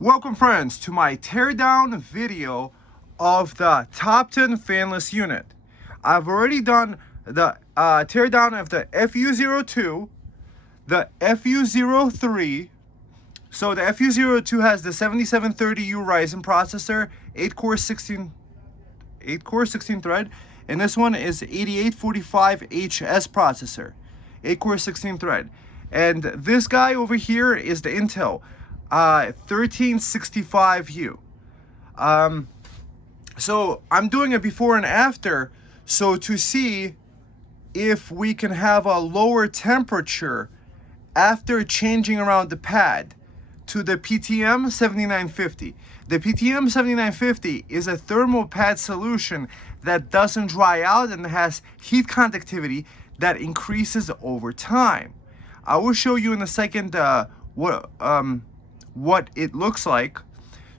Welcome friends to my teardown video of the Topton fanless unit. I've already done the teardown of the FU02, the FU03. So the FU02 has the 7750U Ryzen processor, 8-core 16 thread, and this one is 8845HS processor, 8-core 16 thread. And this guy over here is the Intel 1365U. So I'm doing a before and after, so to see if we can have a lower temperature after changing around the pad to the PTM7950. The PTM7950 is a thermal pad solution that doesn't dry out and has heat conductivity that increases over time. I will show you in a second what it looks like.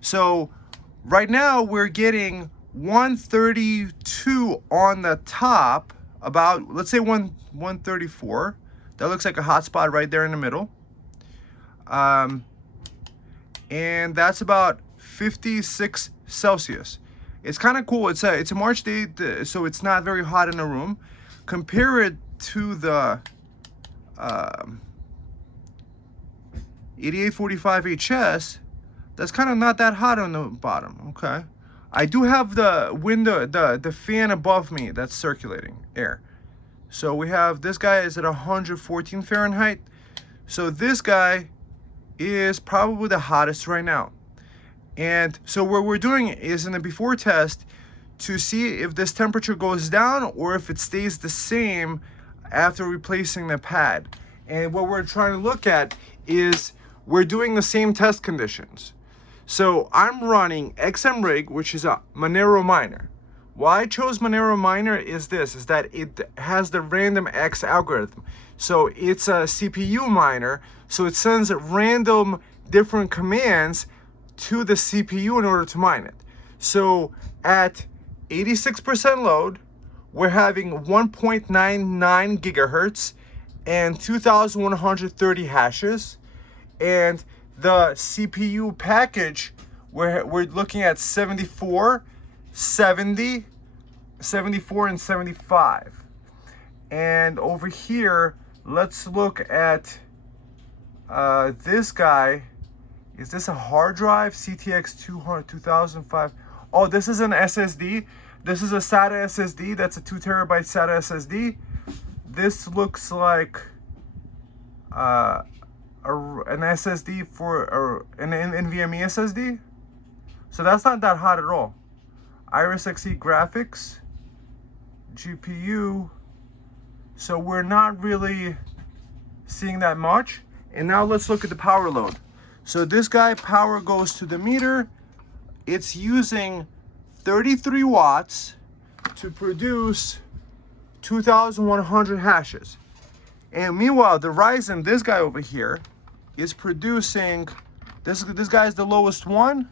So right now we're getting 132 on the top, about, let's say 134. That looks like a hot spot right there in the middle. And that's about 56 Celsius. It's kind of cool. It's a March day, so it's not very hot in the room. Compare it to the 8845HS. That's kind of not that hot on the bottom. Okay, I do have the window, the fan above me that's circulating air. So we have, this guy is at 114 Fahrenheit. So this guy is probably the hottest right now. And so what we're doing is in the before test to see if this temperature goes down or if it stays the same after replacing the pad. And what we're trying to look at is we're doing the same test conditions. So I'm running XMRig, which is a Monero miner. Why I chose Monero miner is that it has the random X algorithm. So it's a CPU miner, so it sends random different commands to the CPU in order to mine it. So at 86% load, we're having 1.99 gigahertz and 2130 hashes. And the CPU package, we're looking at 74, 70, 74, and 75. And over here, let's look at this guy. Is this a hard drive? CTX 2005. Oh, this is an SSD. This is a SATA SSD. That's a 2 terabyte SATA SSD. This looks like an SSD for an NVMe SSD. So that's not that hot at all. Iris Xe graphics, GPU. So we're not really seeing that much. And now let's look at the power load. So this guy, power goes to the meter. It's using 33 watts to produce 2100 hashes. And meanwhile, the Ryzen, this guy over here, is producing, this guy is the lowest one.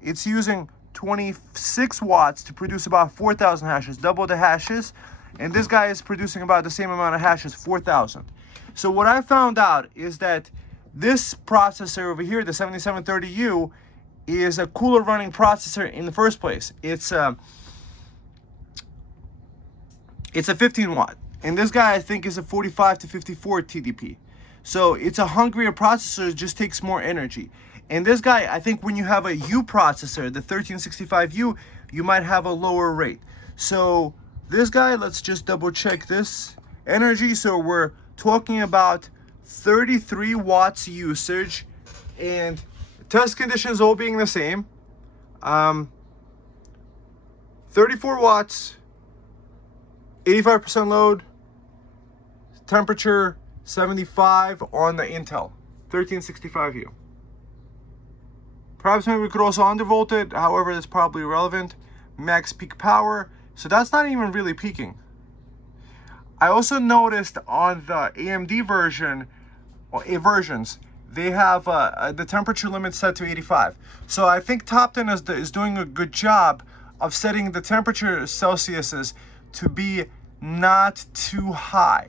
It's using 26 watts to produce about 4000 hashes, double the hashes. And this guy is producing about the same amount of hashes, 4000. So what I found out is that this processor over here, the 7730U, is a cooler running processor in the first place. It's a 15 watt. And this guy, I think, is a 45 to 54 TDP. So it's a hungrier processor, it just takes more energy. And this guy, I think when you have a U processor, the 1365U, you might have a lower rate. So this guy, let's just double check this energy. So we're talking about 33 watts usage, and test conditions all being the same. 34 watts, 85% load, temperature 75 on the Intel 1365U. Perhaps maybe we could also undervolt it, however that's probably irrelevant. Max peak power, so that's not even really peaking. I also noticed on the AMD versions, they have the temperature limit set to 85. So I think Topton is doing a good job of setting the temperature Celsiuses to be not too high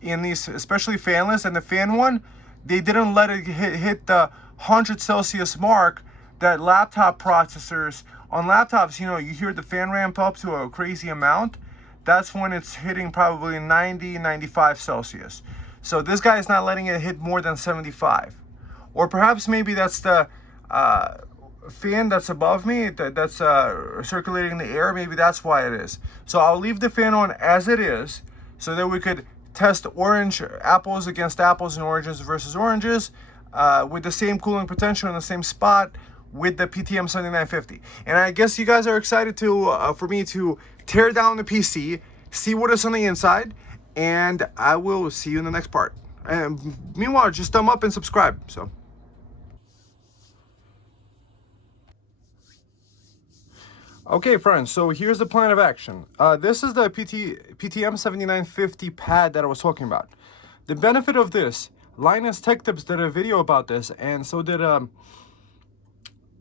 in these, especially fanless. And the fan one, they didn't let it hit the 100 Celsius mark that laptop processors, on laptops, you know, you hear the fan ramp up to a crazy amount. That's when it's hitting probably 90, 95 Celsius. So this guy is not letting it hit more than 75. Or perhaps maybe that's the fan that's above me that's circulating the air. Maybe that's why it is. So I'll leave the fan on as it is so that we could test apples against apples and oranges versus oranges with the same cooling potential in the same spot with the PTM7950. And I guess you guys are excited to for me to tear down the PC, see what is on the inside, and I will see you in the next part. And meanwhile, just thumb up and subscribe. So. Okay, friends, so here's the plan of action. This is the PTM7950 pad that I was talking about. The benefit of this, Linus Tech Tips did a video about this, and so did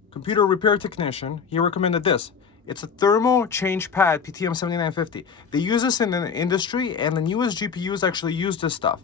computer repair technician. He recommended this. It's a thermal change pad, PTM7950. They use this in the industry, and the newest GPUs actually use this stuff.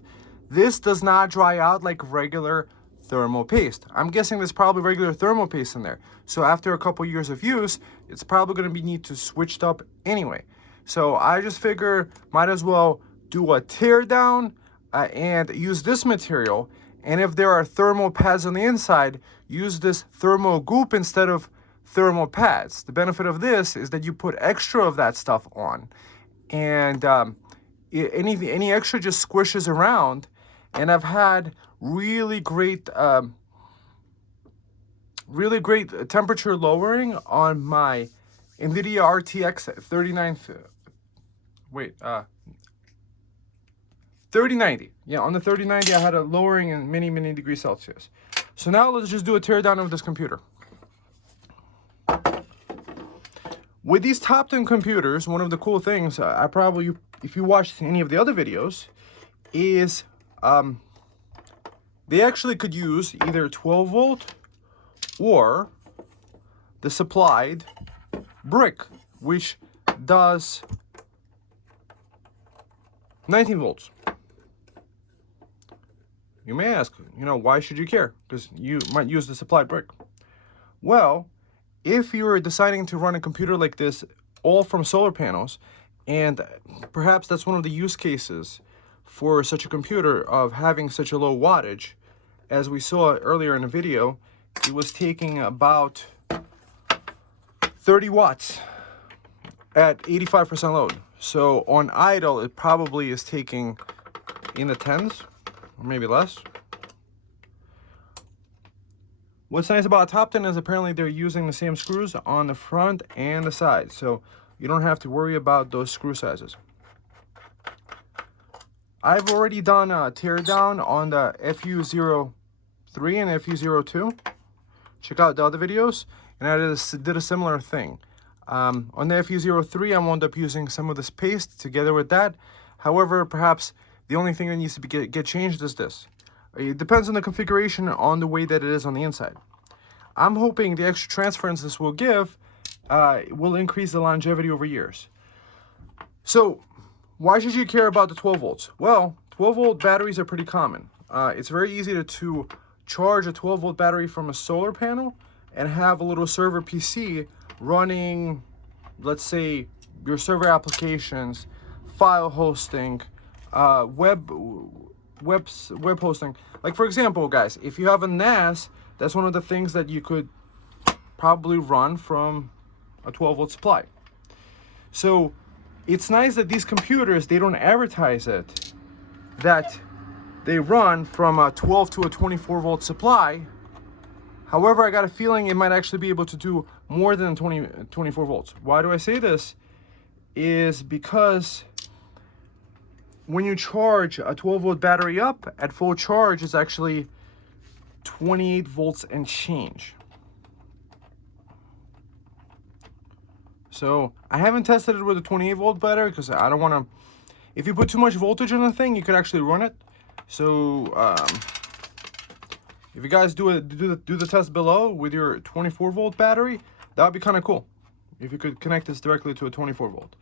This does not dry out like regular thermal paste. I'm guessing there's probably regular thermal paste in there. So after a couple years of use, it's probably going to need to switch it up anyway. So I just figure might as well do a tear down and use this material. And if there are thermal pads on the inside, use this thermal goop instead of thermal pads. The benefit of this is that you put extra of that stuff on, and any extra just squishes around. And I've had really great temperature lowering on my NVIDIA RTX 3090. Yeah, on the 3090 I had a lowering in many degrees Celsius. So now let's just do a teardown of this computer. With these Topton computers, one of the cool things, if you watched any of the other videos, is they actually could use either 12 volt or the supplied brick, which does 19 volts. You may ask, why should you care? Because you might use the supplied brick. Well, if you're deciding to run a computer like this, all from solar panels, and perhaps that's one of the use cases for such a computer of having such a low wattage, as we saw earlier in the video, it was taking about 30 watts at 85% load. So on idle, it probably is taking in the tens, or maybe less. What's nice about Topton is apparently they're using the same screws on the front and the side, so you don't have to worry about those screw sizes. I've already done a teardown on the FU03 and FU02. Check out the other videos, and I did a similar thing. On the FU03, I wound up using some of this paste together with that. However, perhaps the only thing that needs to get changed is this. It depends on the configuration on the way that it is on the inside. I'm hoping the extra transference this will give will increase the longevity over years. So, why should you care about the 12 volts? Well, 12 volt batteries are pretty common. It's very easy to charge a 12 volt battery from a solar panel and have a little server PC running, let's say, your server applications, file hosting, web hosting. Like, for example, guys, if you have a NAS, that's one of the things that you could probably run from a 12 volt supply. So it's nice that these computers, they don't advertise it, that they run from a 12 to a 24 volt supply. However, I got a feeling it might actually be able to do more than 24 volts. Why do I say this? Is because when you charge a 12 volt battery up at full charge, it's actually 28 volts and change. So I haven't tested it with a 28 volt battery because I don't want to. If you put too much voltage on the thing, you could actually run it. So if you guys do the test below with your 24 volt battery, that would be kind of cool. If you could connect this directly to a 24 volt.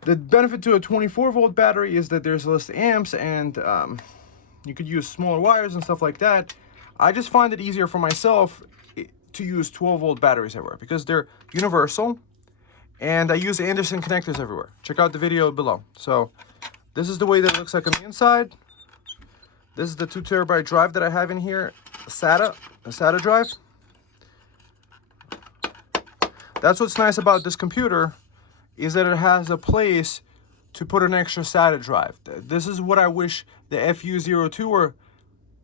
The benefit to a 24 volt battery is that there's less amps, and You could use smaller wires and stuff like that. I just find it easier for myself to use 12-volt batteries everywhere because they're universal, and I use Anderson connectors everywhere. Check out the video below. So this is the way that it looks like on the inside. This is the 2 terabyte drive that I have in here, a SATA drive. That's what's nice about this computer, is that it has a place to put an extra SATA drive. This is what I wish the FU02 or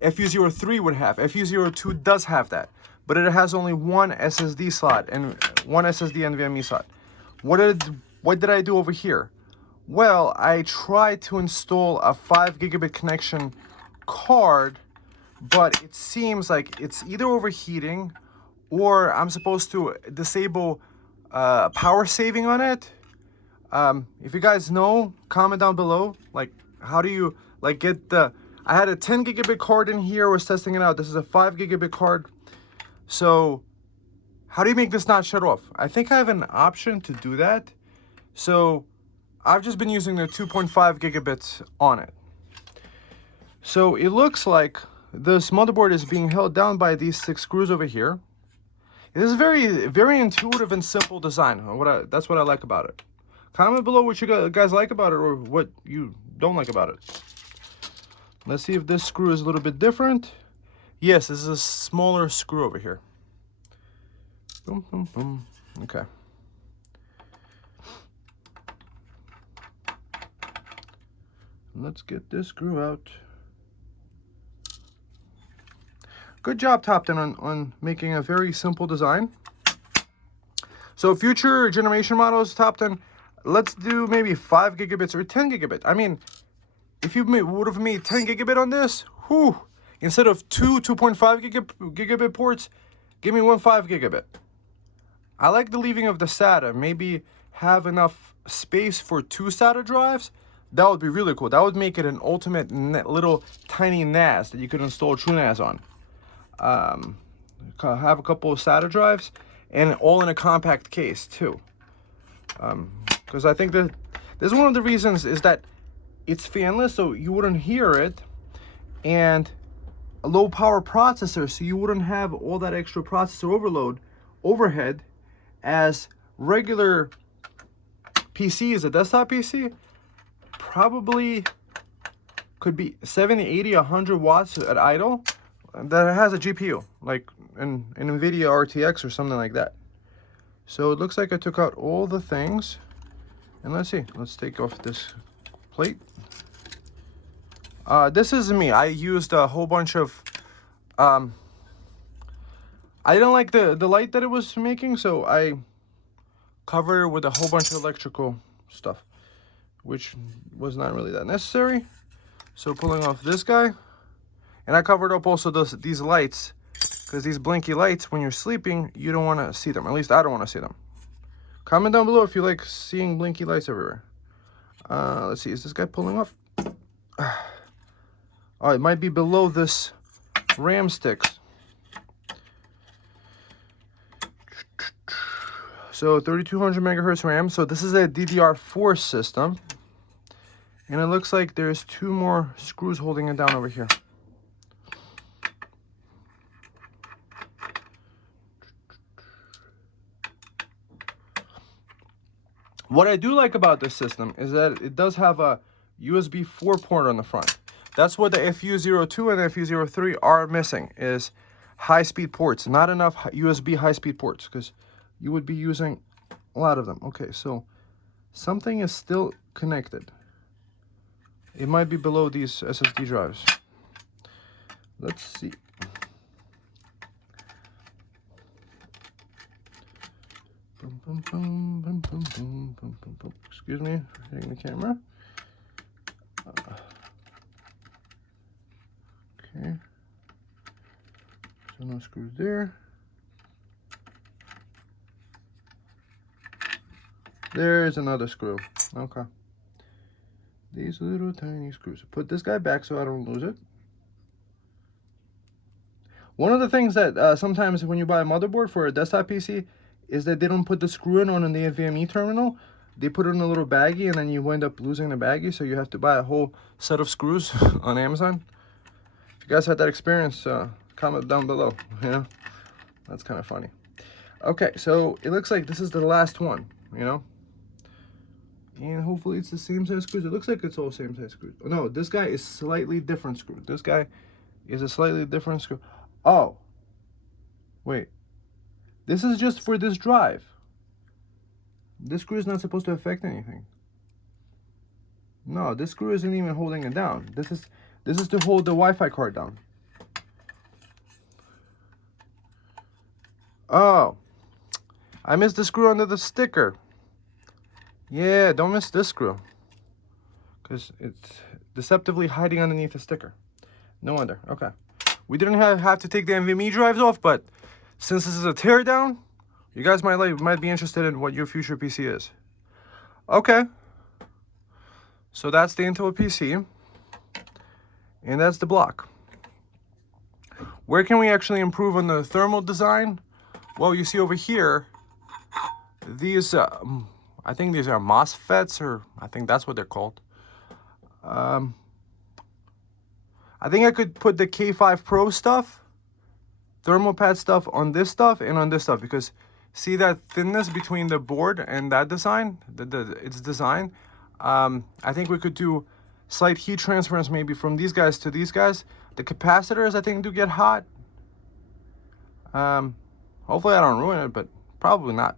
FU03 would have. FU02 does have that, but it has only one SSD slot and one SSD NVMe slot. What did I do over here? Well, I tried to install a 5 gigabit connection card, but it seems like it's either overheating or I'm supposed to disable power saving on it. If you guys know, comment down below, like how do you like get the, I had a 10 gigabit card in here, was testing it out. This is a 5 gigabit card. So how do you make this not shut off? I think I have an option to do that. So I've just been using the 2.5 gigabits on it. So it looks like this motherboard is being held down by these 6 screws over here. It is very intuitive and simple design. That's what I like about it. Comment below what you guys like about it or what you don't like about it. Let's see if this screw is a little bit different. Yes, this is a smaller screw over here. Boom, boom, boom. Okay. Let's get this screw out. Good job, Topton, on making a very simple design. So future generation models, Topton, let's do maybe 5 gigabits or 10 gigabit. I mean, if you would have made 10 gigabit on this, whew, instead of 2.5 gigabit ports, give me 1 5 gigabit. I like the leaving of the SATA. Maybe have enough space for 2 SATA drives. That would be really cool. That would make it an ultimate little tiny NAS that you could install TrueNAS on. Have a couple of SATA drives and all in a compact case too. Because I think that this is one of the reasons is that it's fanless, so you wouldn't hear it, and a low power processor, so you wouldn't have all that extra processor overhead as regular PCs. A desktop PC probably could be 70, 80, 100 watts at idle. That has a GPU, like an NVIDIA RTX or something like that. So it looks like I took out all the things. And let's see, let's take off this plate. This is me. I used a whole bunch of, I didn't like the light that it was making, so I covered it with a whole bunch of electrical stuff, which was not really that necessary. So pulling off this guy. And I covered up also these lights, because these blinky lights, when you're sleeping, you don't want to see them. At least I don't want to see them. Comment down below if you like seeing blinky lights everywhere. Let's see, is this guy pulling off? Oh, it might be below this RAM sticks. So 3200 megahertz RAM. So this is a DDR4 system. And it looks like there's 2 more screws holding it down over here. What I do like about this system is that it does have a USB 4 port on the front. That's what the FU02 and the FU03 are missing, is high-speed ports. Not enough USB high-speed ports, because you would be using a lot of them. Okay, so something is still connected. It might be below these SSD drives. Let's see. Boom, boom, boom, boom, boom, boom, boom, boom, boom. Excuse me for hitting the camera. Okay. So no screws there. There's another screw. Okay. These little tiny screws. Put this guy back so I don't lose it. One of the things that sometimes when you buy a motherboard for a desktop PC is that they don't put the screw in on the NVMe terminal. They put it in a little baggie and then you end up losing the baggie, so you have to buy a whole set of screws on Amazon. you guys had that experience, comment down below, you know? That's kind of funny. Okay, so it looks like this is the last one, you know? And hopefully it's the same size screws. It looks like it's all same size screws. Oh, no, this guy is slightly different screw. This guy is a slightly different screw. Oh, wait. This is just for this drive. This screw is not supposed to affect anything. No, this screw isn't even holding it down. This is to hold the Wi-Fi card down. Oh, I missed the screw under the sticker. Yeah, don't miss this screw, because it's deceptively hiding underneath the sticker. No wonder. Okay, we didn't have to take the NVMe drives off, but since this is a teardown, you guys might be interested in what your future PC is. Okay, so that's the Intel PC, and that's the block. Where can we actually improve on the thermal design? Well, you see over here, these, I think these are MOSFETs, or I think that's what they're called. I think I could put the K5 Pro stuff, thermal pad stuff on this stuff and on this stuff, because see that thinness between the board and that design, its design? I think we could do slight heat transference maybe from these guys to these guys. The capacitors, I think, do get hot. Hopefully I don't ruin it, but probably not.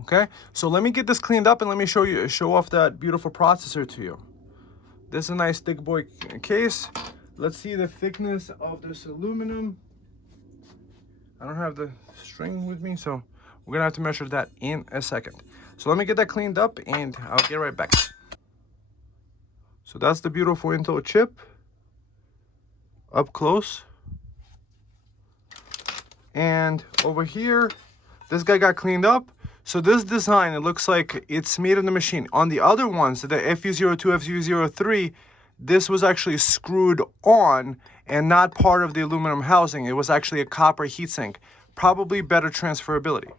Okay, so let me get this cleaned up and let me show off that beautiful processor to you. This is a nice thick boy case. Let's see the thickness of this aluminum. I don't have the string with me, so we're gonna have to measure that in a second. So let me get that cleaned up and I'll get right back. So that's the beautiful Intel chip up close. And over here, this guy got cleaned up. So this design, it looks like it's made in the machine. On the other ones, the FU02, FU03, this was actually screwed on and not part of the aluminum housing. It was actually a copper heatsink. Probably better transferability.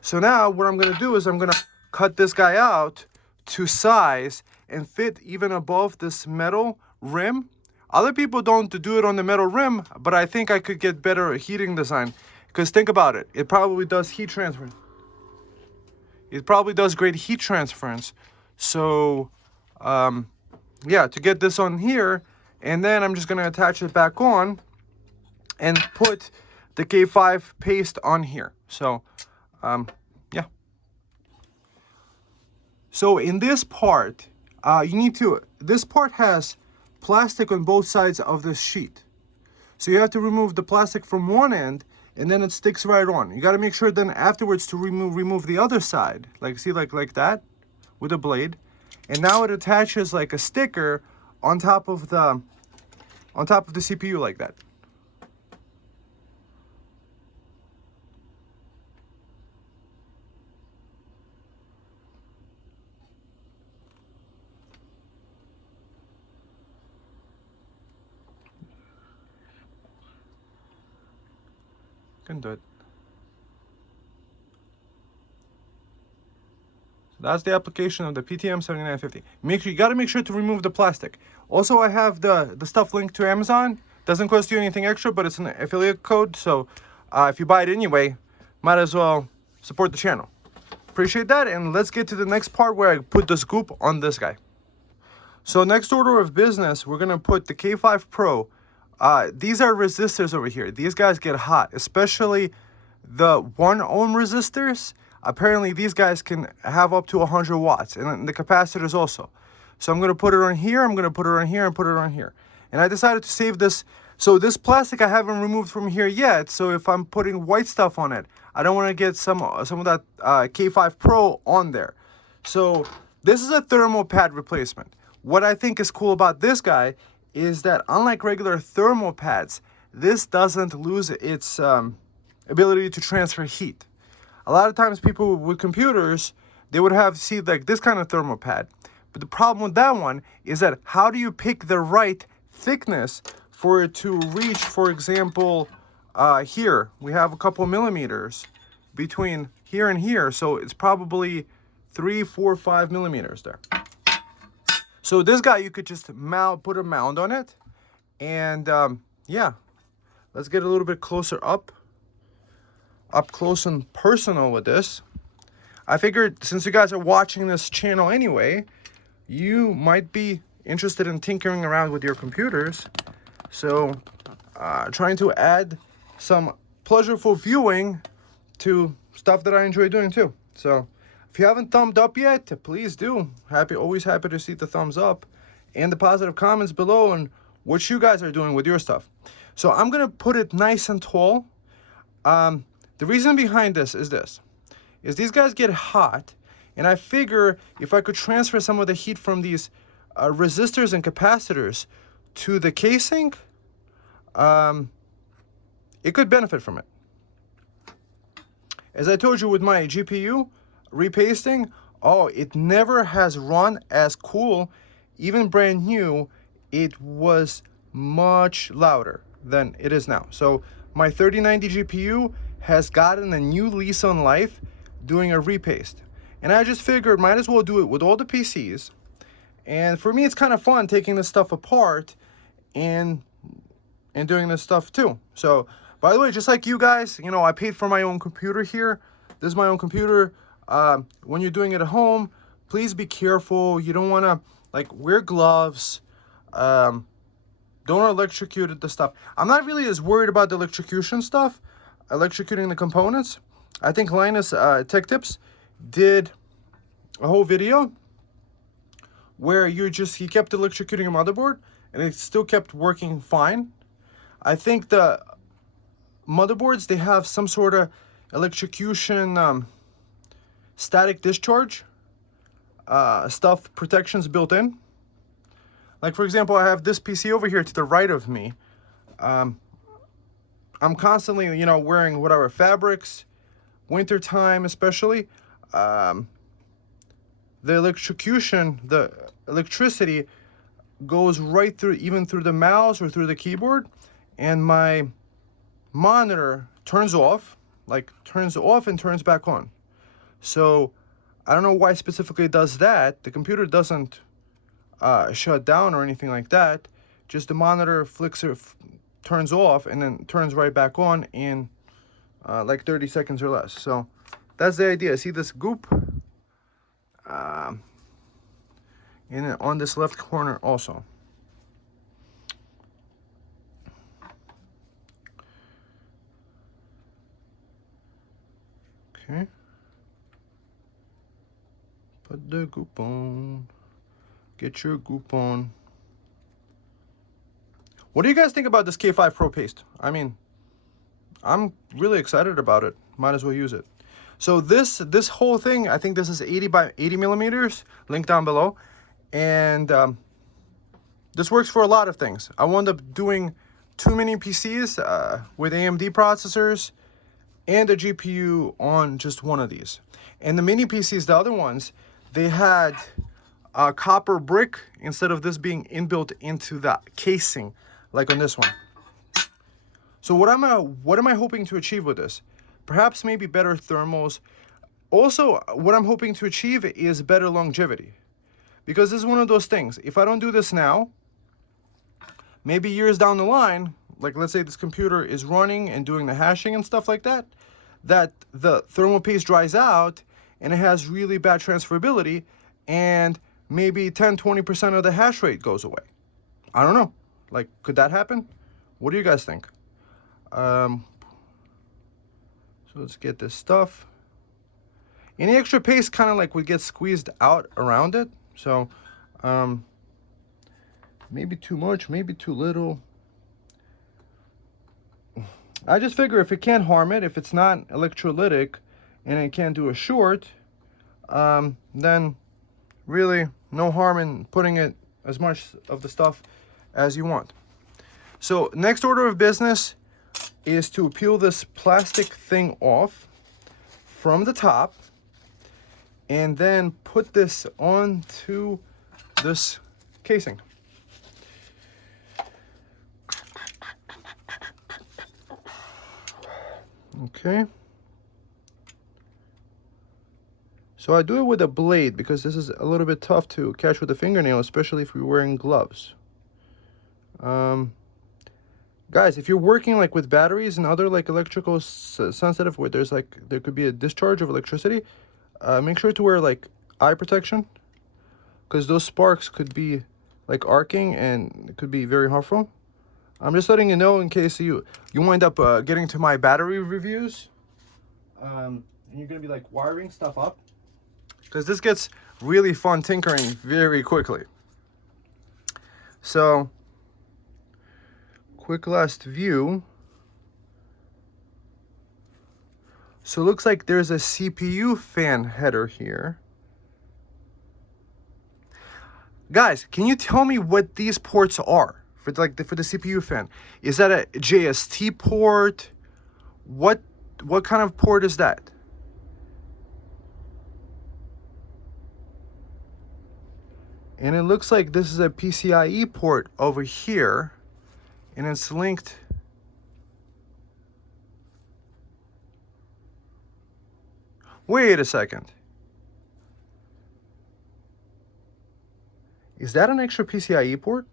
So now what I'm gonna do is I'm gonna cut this guy out to size and fit even above this metal rim. Other people don't do it on the metal rim, but I think I could get better heating design. Because think about it, it probably does heat transfer. It probably does great heat transference. So, yeah, to get this on here, and then I'm just gonna attach it back on and put the K5 paste on here. So, yeah. So in this part, this part has plastic on both sides of this sheet. So you have to remove the plastic from one end, and then it sticks right on. You got to make sure then afterwards to remove the other side, like see like that, with a blade. And now it attaches like a sticker on top of the CPU like that. Can do it. So that's the application of the PTM7950. You gotta make sure to remove the plastic. Also, I have the stuff linked to Amazon. Doesn't cost you anything extra, but it's an affiliate code. So if you buy it anyway, might as well support the channel. Appreciate that, and let's get to the next part where I put the scoop on this guy. So next order of business, we're gonna put the K5 Pro. These are resistors over here. These guys get hot, especially the 1 ohm resistors. Apparently these guys can have up to 100 watts, and the capacitors also. So I'm gonna put it on here, I'm gonna put it on here, and put it on here. And I decided to save this. So this plastic I haven't removed from here yet, so if I'm putting white stuff on it, I don't wanna get some of that K5 Pro on there. So this is a thermal pad replacement. What I think is cool about this guy is that unlike regular thermal pads, this doesn't lose its ability to transfer heat. A lot of times people with computers, they would see like this kind of thermal pad. But the problem with that one is that how do you pick the right thickness for it to reach, for example, here, we have a couple millimeters between here and here. So it's probably 3, 4, 5 millimeters there. So this guy, you could just put a mound on it, And yeah, let's get a little bit closer up close and personal with this. I figured since you guys are watching this channel anyway, you might be interested in tinkering around with your computers. So trying to add some pleasurable viewing to stuff that I enjoy doing too. So if you haven't thumbed up yet, please do. Always happy to see the thumbs up and the positive comments below on what you guys are doing with your stuff. So I'm gonna put it nice and tall. The reason behind this is these guys get hot, and I figure if I could transfer some of the heat from these resistors and capacitors to the casing, it could benefit from it. As I told you with my GPU repasting, oh, it never has run as cool. Even brand new, it was much louder than it is now. So my 3090 GPU has gotten a new lease on life doing a repaste. And I just figured might as well do it with all the PCs. And for me, it's kind of fun taking this stuff apart and doing this stuff too. So, by the way, just like you guys, you know, I paid for my own computer here. This is my own computer. When you're doing it at home, please be careful. You don't want to, like, wear gloves. Don't electrocute the stuff. I'm not really as worried about the electrocution stuff, electrocuting the components. I think Linus Tech Tips did a whole video where he kept electrocuting a motherboard and it still kept working fine. I think the motherboards, they have some sort of electrocution static discharge stuff protections built in. Like, for example, I have this PC over here to the right of me. I'm constantly, you know, wearing whatever fabrics, winter time especially. The electrocution, the electricity goes right through, even through the mouse or through the keyboard, and my monitor turns off and turns back on. So I don't know why specifically it does that. The computer doesn't shut down or anything like that. Just the monitor turns off and then turns right back on in like 30 seconds or less. So that's the idea. See this goop on this left corner also. Okay. Put the goop on. Get your goop on. What do you guys think about this K5 Pro paste? I mean, I'm really excited about it. Might as well use it. So this whole thing, I think this is 80 by 80 millimeters. Link down below. And this works for a lot of things. I wound up doing 2 mini PCs with AMD processors and a GPU on just one of these. And the mini PCs, the other ones, they had a copper brick instead of this being inbuilt into the casing, like on this one. So what am I hoping to achieve with this? Perhaps maybe better thermals. Also, what I'm hoping to achieve is better longevity. Because this is one of those things. If I don't do this now, maybe years down the line, like let's say this computer is running and doing the hashing and stuff like that, that the thermal paste dries out and it has really bad transferability, and maybe 10-20% of the hash rate goes away. I don't know. Like, could that happen? What do you guys think? So let's get this stuff. Any extra paste kind of like would get squeezed out around it. So maybe too much, maybe too little. I just figure if it can't harm it, if it's not electrolytic and it can't do a short, then really no harm in putting it as much of the stuff as you want. So next order of business is to peel this plastic thing off from the top and then put this onto this casing. Okay. So I do it with a blade because this is a little bit tough to catch with a fingernail, especially if you're wearing gloves. Guys, if you're working like with batteries and other like electrical sensitive, where there's like there could be a discharge of electricity, make sure to wear like eye protection, because those sparks could be like arcing and it could be very harmful. I'm just letting you know in case you wind up getting to my battery reviews, and you're gonna be like wiring stuff up, because this gets really fun tinkering very quickly. So, quick last view. So it looks like there's a CPU fan header here. Guys, can you tell me what these ports are for the CPU fan? Is that a JST port? What kind of port is that? And it looks like this is a PCIe port over here, and it's linked. Wait a second. Is that an extra PCIe port?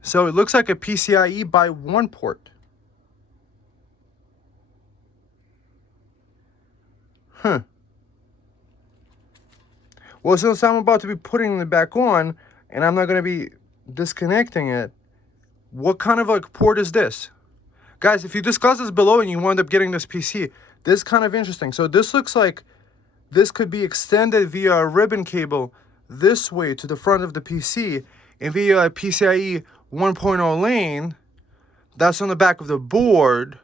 So it looks like a PCIe by 1 port. Huh. Well, since I'm about to be putting it back on, and I'm not going to be disconnecting it, what kind of like port is this? Guys, if you discuss this below and you wind up getting this PC, this is kind of interesting. So this looks like this could be extended via a ribbon cable this way to the front of the PC, and via a PCIe 1.0 lane that's on the back of the board,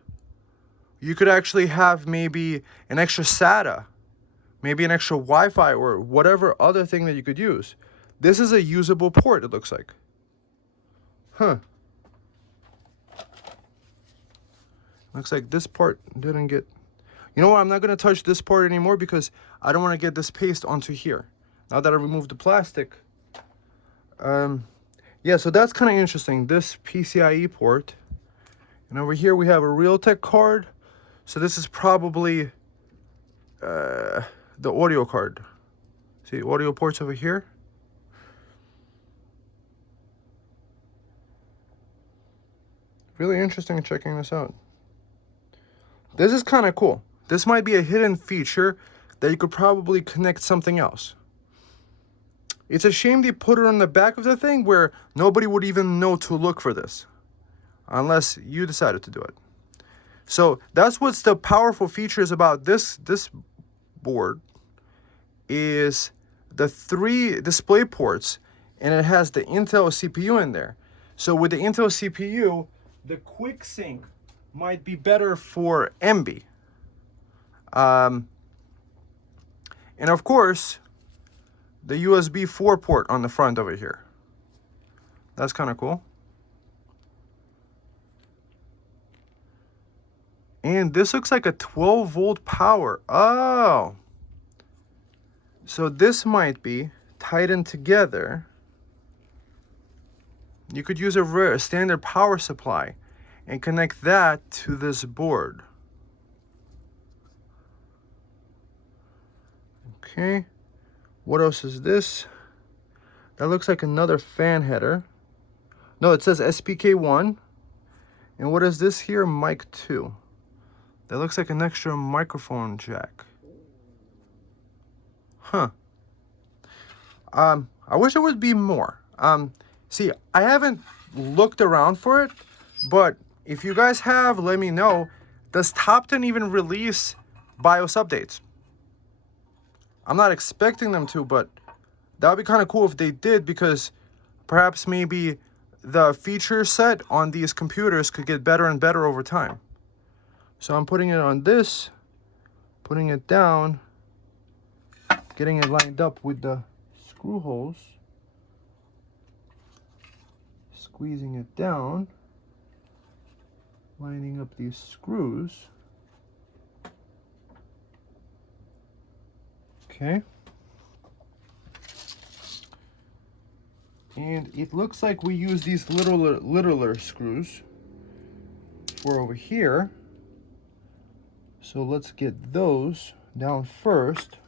you could actually have maybe an extra SATA, maybe an extra Wi-Fi, or whatever other thing that you could use. This is a usable port, it looks like. Huh. Looks like this part didn't get... You know what, I'm not going to touch this part anymore because I don't want to get this paste onto here. Now that I removed the plastic. Yeah, so that's kind of interesting, this PCIe port. And over here we have a Realtek card. So this is probably the audio card. See, audio ports over here. Really interesting checking this out. This is kind of cool. This might be a hidden feature that you could probably connect something else. It's a shame they put it on the back of the thing where nobody would even know to look for this, unless you decided to do it. So that's what's the powerful features about this board, is the 3 display ports, and it has the Intel CPU in there. So with the Intel CPU, the quick sync might be better for MB. And of course, the USB 4 port on the front over here. That's kind of cool. And this looks like a 12-volt power. Oh. So this might be tightened together. You could use a standard power supply and connect that to this board. Okay. What else is this? That looks like another fan header. No, it says SPK1. And what is this here? Mic 2. That looks like an extra microphone jack. Huh. I wish there would be more. See, I haven't looked around for it, but if you guys have, let me know. Does Topton even release BIOS updates? I'm not expecting them to, but that would be kind of cool if they did, because perhaps maybe the feature set on these computers could get better and better over time. So I'm putting it on this, putting it down, getting it lined up with the screw holes, squeezing it down, lining up these screws. Okay. And it looks like we use these littler screws for over here. So let's get those down first.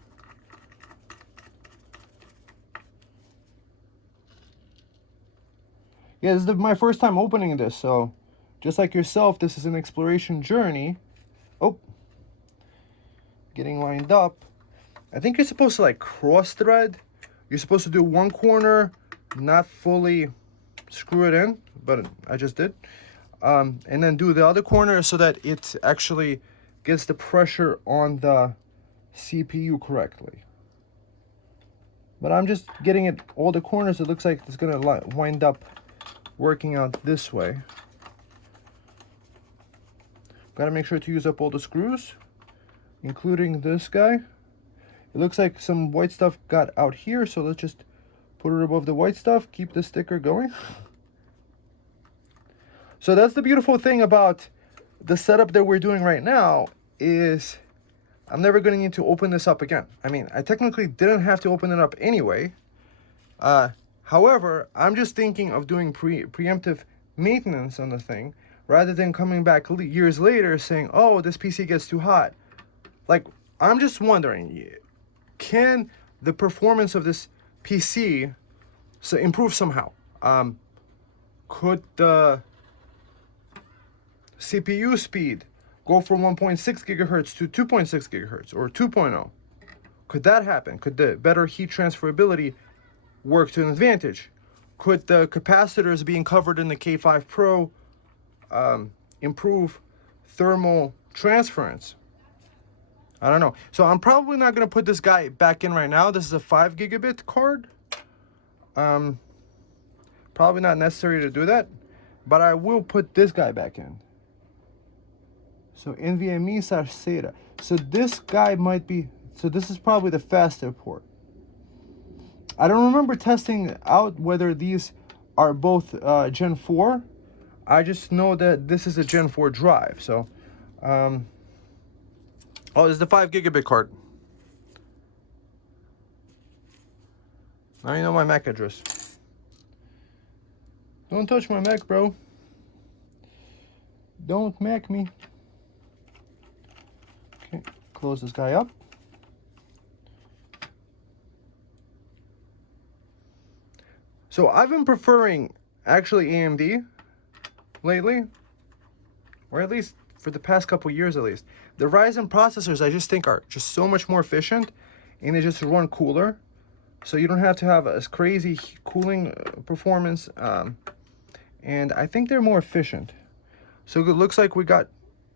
Yeah, this is my first time opening this, so just like yourself, this is an exploration journey. Oh, getting lined up. I think you're supposed to like cross thread. You're supposed to do one corner, not fully screw it in, but I just did. And then do the other corner so that it actually gets the pressure on the CPU correctly. But I'm just getting it all the corners. It looks like it's gonna wind up working out this way. Gotta make sure to use up all the screws, including this guy. It looks like some white stuff got out here, so let's just put it above the white stuff, keep the sticker going. So that's the beautiful thing about the setup that we're doing right now is I'm never going to need to open this up again. I mean, I technically didn't have to open it up anyway. However, I'm just thinking of doing preemptive maintenance on the thing rather than coming back years later saying, oh, this PC gets too hot. Like, I'm just wondering, can the performance of this PC improve somehow? Could the CPU speed go from 1.6 gigahertz to 2.6 gigahertz or 2.0? Could that happen? Could the better heat transferability work to an advantage? Could the capacitors being covered in the K5 Pro improve thermal transference? I don't know. So I'm probably not going to put this guy back in right now. This is a 5 gigabit card. Probably not necessary to do that, but I will put this guy back in. So NVMe/SATA. So this guy might be, so this is probably the faster port. I don't remember testing out whether these are both Gen 4. I just know that this is a Gen 4 drive. So, oh, this is the 5 gigabit card. Now you know my MAC address. Don't touch my Mac, bro. Don't Mac me. Okay, close this guy up. So I've been preferring actually AMD lately, or at least for the past couple years at least. The Ryzen processors I just think are just so much more efficient and they just run cooler. So you don't have to have as crazy cooling performance. And I think they're more efficient. So it looks like we got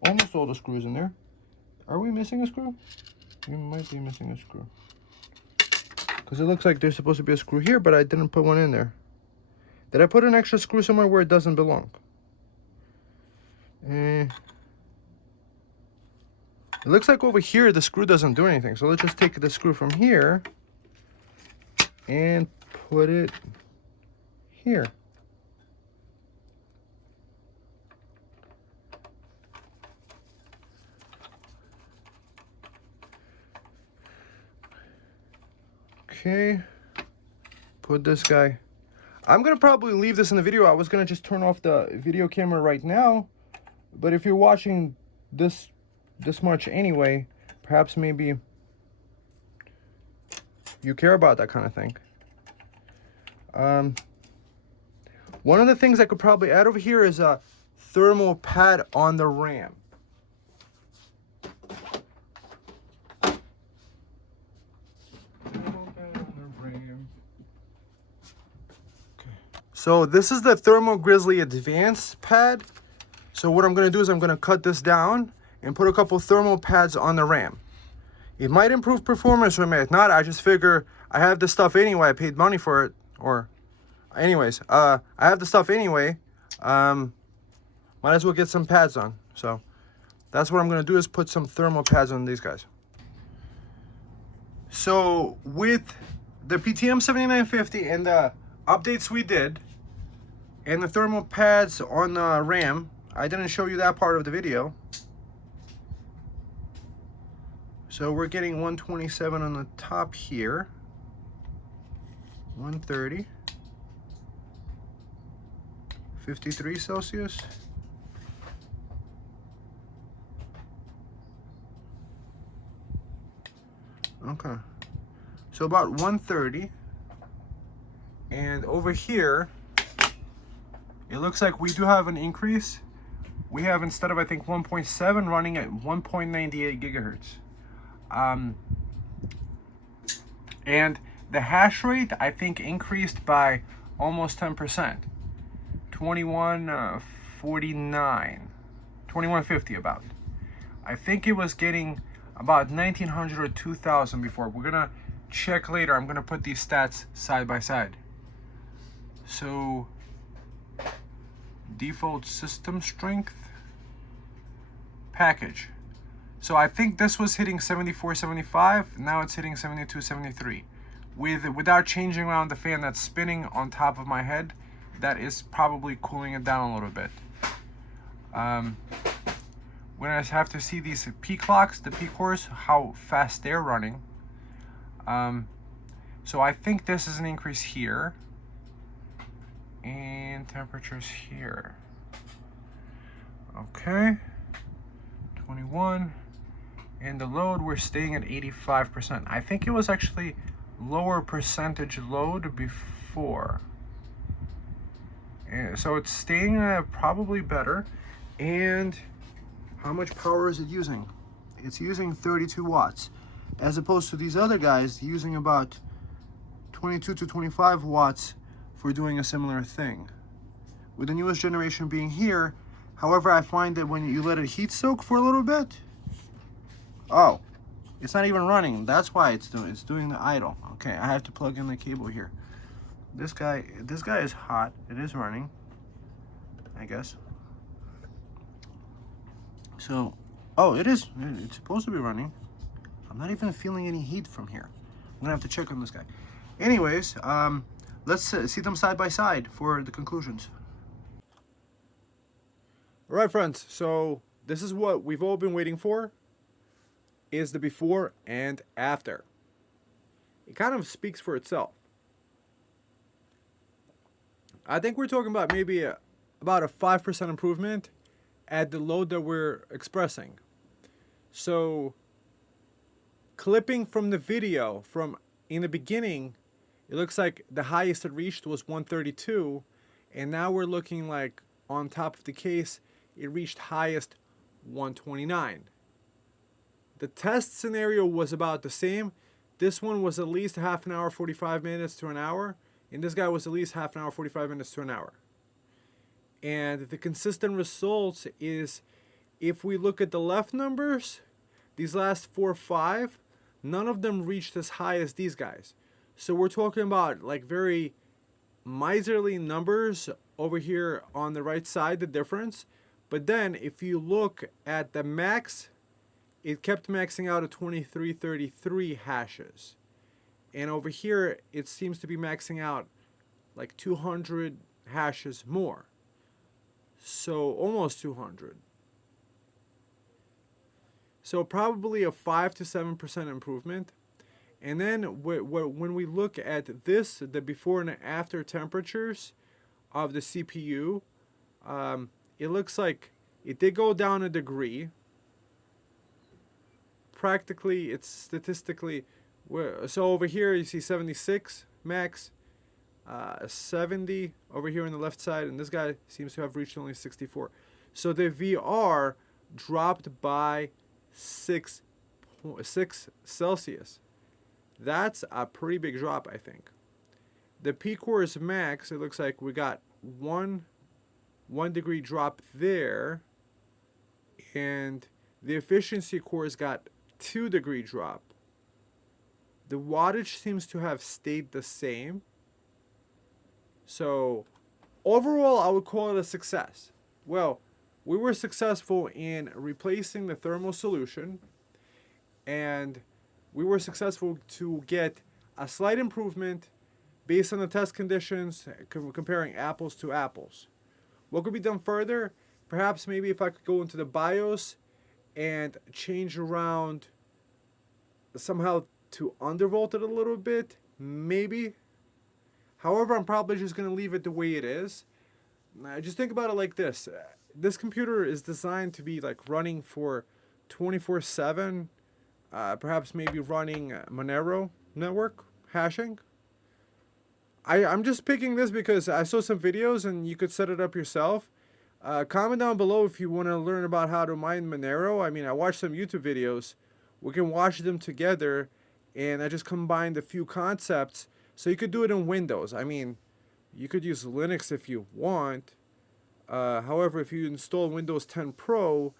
almost all the screws in there. Are we missing a screw? We might be missing a screw. Because it looks like there's supposed to be a screw here, but I didn't put one in there. Did I put an extra screw somewhere where it doesn't belong? It looks like over here the screw doesn't do anything. So let's just take the screw from here and put it here. Okay, put this guy. I'm gonna probably leave this in the video. I was gonna just turn off the video camera right now, but if you're watching this much anyway, perhaps maybe you care about that kind of thing. One of the things I could probably add over here is a thermal pad on the RAM. So this is the Thermal Grizzly Advanced pad. So what I'm going to do is I'm going to cut this down and put a couple thermal pads on the RAM. It might improve performance or it might not. I just figure I have this stuff anyway. I paid money for it. Or anyways, I have the stuff anyway. Might as well get some pads on. So that's what I'm going to do is put some thermal pads on these guys. So with the PTM7950 and the updates we did, and the thermal pads on the RAM, I didn't show you that part of the video. So we're getting 127 on the top here, 130, 53 Celsius. Okay, so about 130, and over here it looks like we do have an increase. We have, instead of I think 1.7, running at 1.98 gigahertz. And the hash rate I think increased by almost 10%. 2149, 2150 about. I think it was getting about 1900 or 2000 before. We're gonna check later. I'm gonna put these stats side by side. So default system strength package. So I think this was hitting 74, 75. Now it's hitting 72, 73. Without changing around the fan that's spinning on top of my head, that is probably cooling it down a little bit. When I have to see these peak clocks, the peak cores, how fast they're running. So I think this is an increase here. And temperatures here. Okay. 21. And the load, we're staying at 85%. I think it was actually lower percentage load before. And so it's staying probably better. And how much power is it using? It's using 32 watts, as opposed to these other guys using about 22 to 25 watts for doing a similar thing. With the newest generation being here, however, I find that when you let it heat soak for a little bit, oh, it's not even running. That's why it's doing the idle. Okay, I have to plug in the cable here. This guy is hot. It is running, I guess. So, oh, it's supposed to be running. I'm not even feeling any heat from here. I'm gonna have to check on this guy. Anyways, let's see them side by side for the conclusions. All right, friends, so this is what we've all been waiting for, is the before and after. It kind of speaks for itself. I think we're talking about maybe about a 5% improvement at the load that we're expressing. So clipping from the video from in the beginning, it looks like the highest it reached was 132, and now we're looking like on top of the case it reached highest 129. The test scenario was about the same. This one was at least half an hour, 45 minutes to an hour, and this guy was at least half an hour, 45 minutes to an hour. And the consistent results is, if we look at the left numbers, these last 4 or 5, none of them reached as high as these guys. So we're talking about like very miserly numbers over here on the right side, the difference. But then if you look at the max, it kept maxing out at 2333 hashes. And over here, it seems to be maxing out like 200 hashes more. So almost 200. So probably a 5 to 7% improvement. And then when we look at this, the before and after temperatures of the CPU, it looks like it did go down a degree. Practically, it's statistically, so over here you see 76 max, 70 over here on the left side, and this guy seems to have reached only 64. So the VR dropped by 6 Celsius. That's a pretty big drop, I think. The P-cores max, it looks like we got one degree drop there, and the efficiency cores got 2 degree drop. The wattage seems to have stayed the same. So overall, I would call it a success. Well, we were successful in replacing the thermal solution, and we were successful to get a slight improvement based on the test conditions, comparing apples to apples. What could be done further? Perhaps maybe if I could go into the BIOS and change around somehow to undervolt it a little bit, maybe. However, I'm probably just going to leave it the way it is. Just think about it like this. This computer is designed to be like running for 24/7, perhaps maybe running Monero network hashing. I'm just picking this because I saw some videos and you could set it up yourself. Comment down below if you want to learn about how to mine Monero. I mean, I watched some YouTube videos. We can watch them together, and I just combined a few concepts. So you could do it in Windows. I mean, you could use Linux if you want. However, if you install Windows 10 Pro,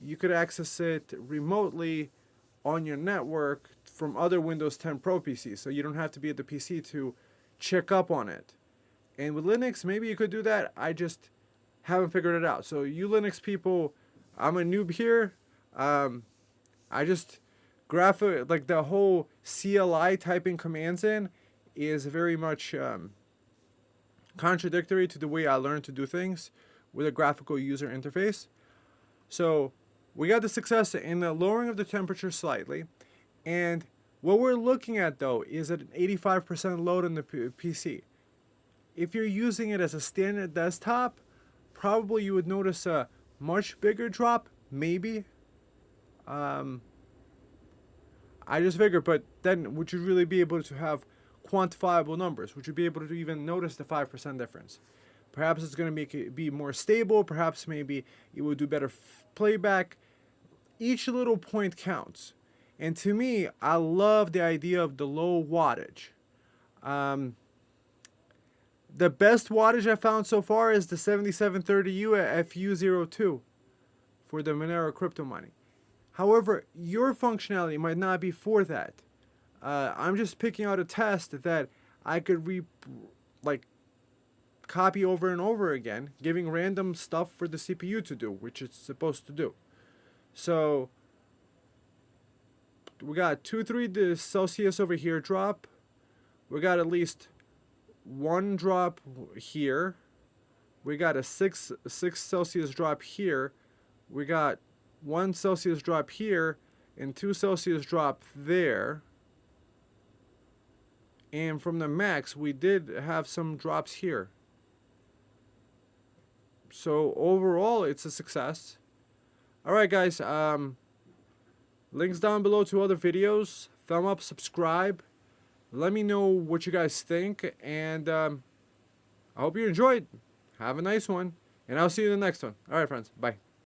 you could access it remotely on your network from other Windows 10 Pro PCs. So you don't have to be at the PC to check up on it. And with Linux, maybe you could do that. I just haven't figured it out. So you Linux people, I'm a noob here. I just like the whole CLI typing commands in is very much contradictory to the way I learned to do things with a graphical user interface. So we got the success in the lowering of the temperature slightly, and what we're looking at though is at an 85% load on the PC. If you're using it as a standard desktop, probably you would notice a much bigger drop, maybe. I just figured, but then would you really be able to have quantifiable numbers? Would you be able to even notice the 5% difference? Perhaps it's going to make it be more stable. Perhaps maybe it will do better playback. Each little point counts. And to me, I love the idea of the low wattage. The best wattage I found so far is the 7730U at FU02 for the Monero crypto mining. However, your functionality might not be for that. I'm just picking out a test that I could copy over and over again, giving random stuff for the CPU to do, which it's supposed to do. So we got 2-3 Celsius over here drop. We got at least 1 drop here. We got a 6 Celsius drop here. We got 1 Celsius drop here and 2 Celsius drop there. And from the max, we did have some drops here. So overall, it's a success. Alright guys, links down below to other videos. Thumb up, subscribe. Let me know what you guys think. And I hope you enjoyed. Have a nice one. And I'll see you in the next one. Alright friends, bye.